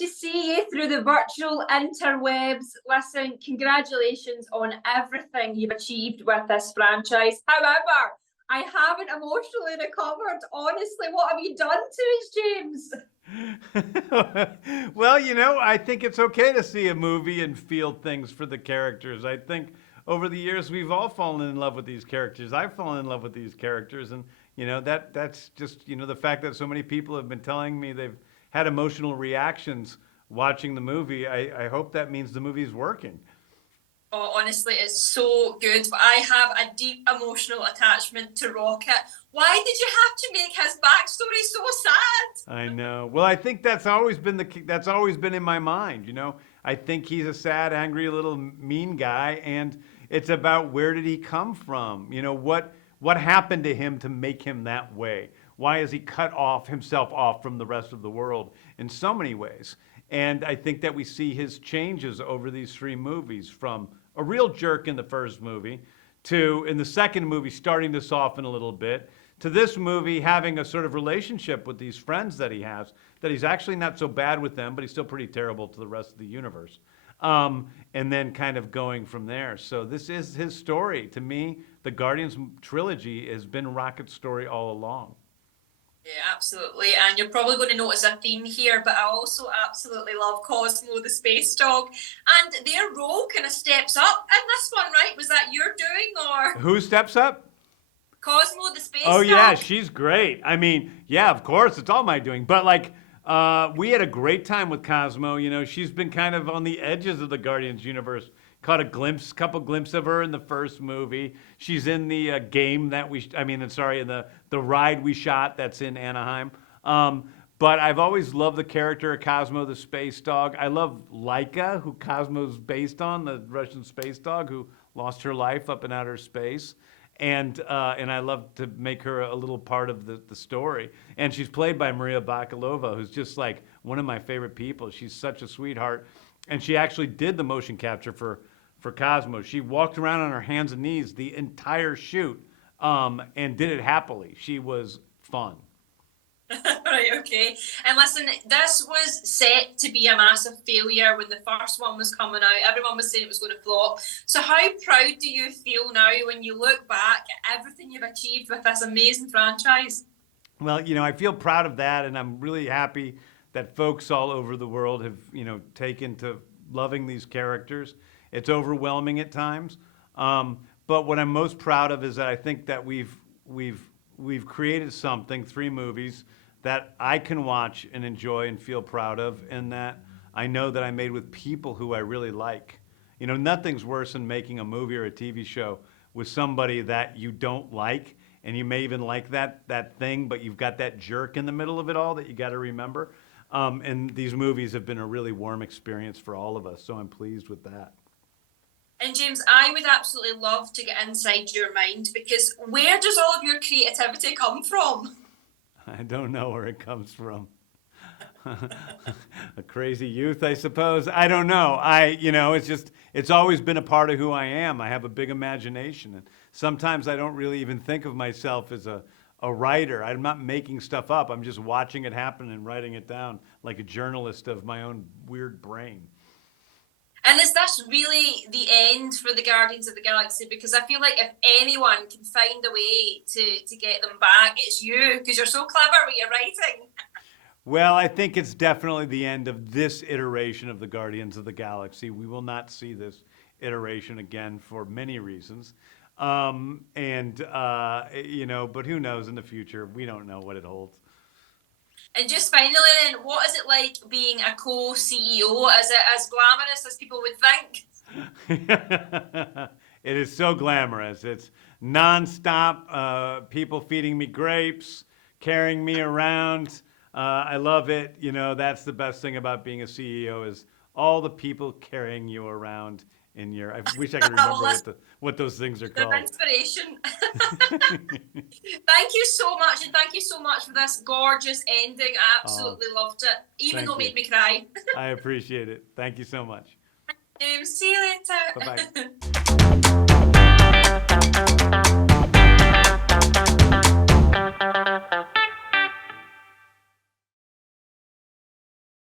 to see you through the virtual interwebs. Listen, congratulations on everything you've achieved with this franchise. However, I haven't emotionally recovered. Honestly, what have you done to us, James? Well, I think it's okay to see a movie and feel things for the characters. I think over the years we've all fallen in love with these characters. I've fallen in love with these characters, and that's just the fact that so many people have been telling me they've had emotional reactions watching the movie. I hope that means the movie's working. Oh, honestly, it's so good. But I have a deep emotional attachment to Rocket. Why did you have to make his backstory so sad? I know. Well, I think that's always been in my mind. I think he's a sad, angry, little mean guy, and it's about where did he come from? What happened to him to make him that way? Why has he cut himself off from the rest of the world in so many ways? And I think that we see his changes over these three movies, from a real jerk in the first movie to, in the second movie, starting to soften a little bit, to this movie having a sort of relationship with these friends that he has, that he's actually not so bad with them, but he's still pretty terrible to the rest of the universe. And then kind of going from there. So this is his story. To me, the Guardians trilogy has been Rocket's story all along. Yeah, absolutely. And you're probably going to notice a theme here, but I also absolutely love Cosmo the space dog. And their role kind of steps up in this one, right? Was that your doing, or? Who steps up? Cosmo the space dog. Oh, dog. yeah, she's great. I mean, yeah, of course, it's all my doing. But, we had a great time with Cosmo. She's been kind of on the edges of the Guardians universe. Caught a couple glimpses of her in the first movie. She's in the game that in the ride we shot that's in Anaheim. But I've always loved the character of Cosmo the space dog. I love Laika, who Cosmo's based on, the Russian space dog who lost her life up in outer space. And I love to make her a little part of the story. And she's played by Maria Bakalova, who's just like one of my favorite people. She's such a sweetheart. And she actually did the motion capture for Cosmo. She walked around on her hands and knees the entire shoot and did it happily. She was fun. Right, okay. And listen, this was set to be a massive failure when the first one was coming out. Everyone was saying it was going to flop. So how proud do you feel now when you look back at everything you've achieved with this amazing franchise? Well, I feel proud of that, and I'm really happy that folks all over the world have, taken to loving these characters. It's overwhelming at times, but what I'm most proud of is that I think that we've created something, 3 movies, that I can watch and enjoy and feel proud of, and that I know that I made with people who I really like. Nothing's worse than making a movie or a TV show with somebody that you don't like, and you may even like that thing, but you've got that jerk in the middle of it all that you got to remember. And these movies have been a really warm experience for all of us, so I'm pleased with that. And James, I would absolutely love to get inside your mind, because where does all of your creativity come from? I don't know where it comes from. A crazy youth, I suppose. I don't know. It's always been a part of who I am. I have a big imagination, and sometimes I don't really even think of myself as a writer. I'm not making stuff up. I'm just watching it happen and writing it down like a journalist of my own weird brain. And is this really the end for the Guardians of the Galaxy? Because I feel like if anyone can find a way to get them back, it's you, because you're so clever with your writing. Well, I think it's definitely the end of this iteration of the Guardians of the Galaxy. We will not see this iteration again for many reasons. But who knows in the future? We don't know what it holds. And just finally then, what is it like being a co-CEO? Is it as glamorous as people would think? It is so glamorous. It's nonstop, people feeding me grapes, carrying me around. I love it. That's the best thing about being a CEO, is all the people carrying you around in your... I wish I could remember what those things are called. Inspiration. Thank you so much, and thank you so much for this gorgeous ending. I absolutely loved it, even though it made me cry. I appreciate it. Thank you so much. See you later. Bye-bye.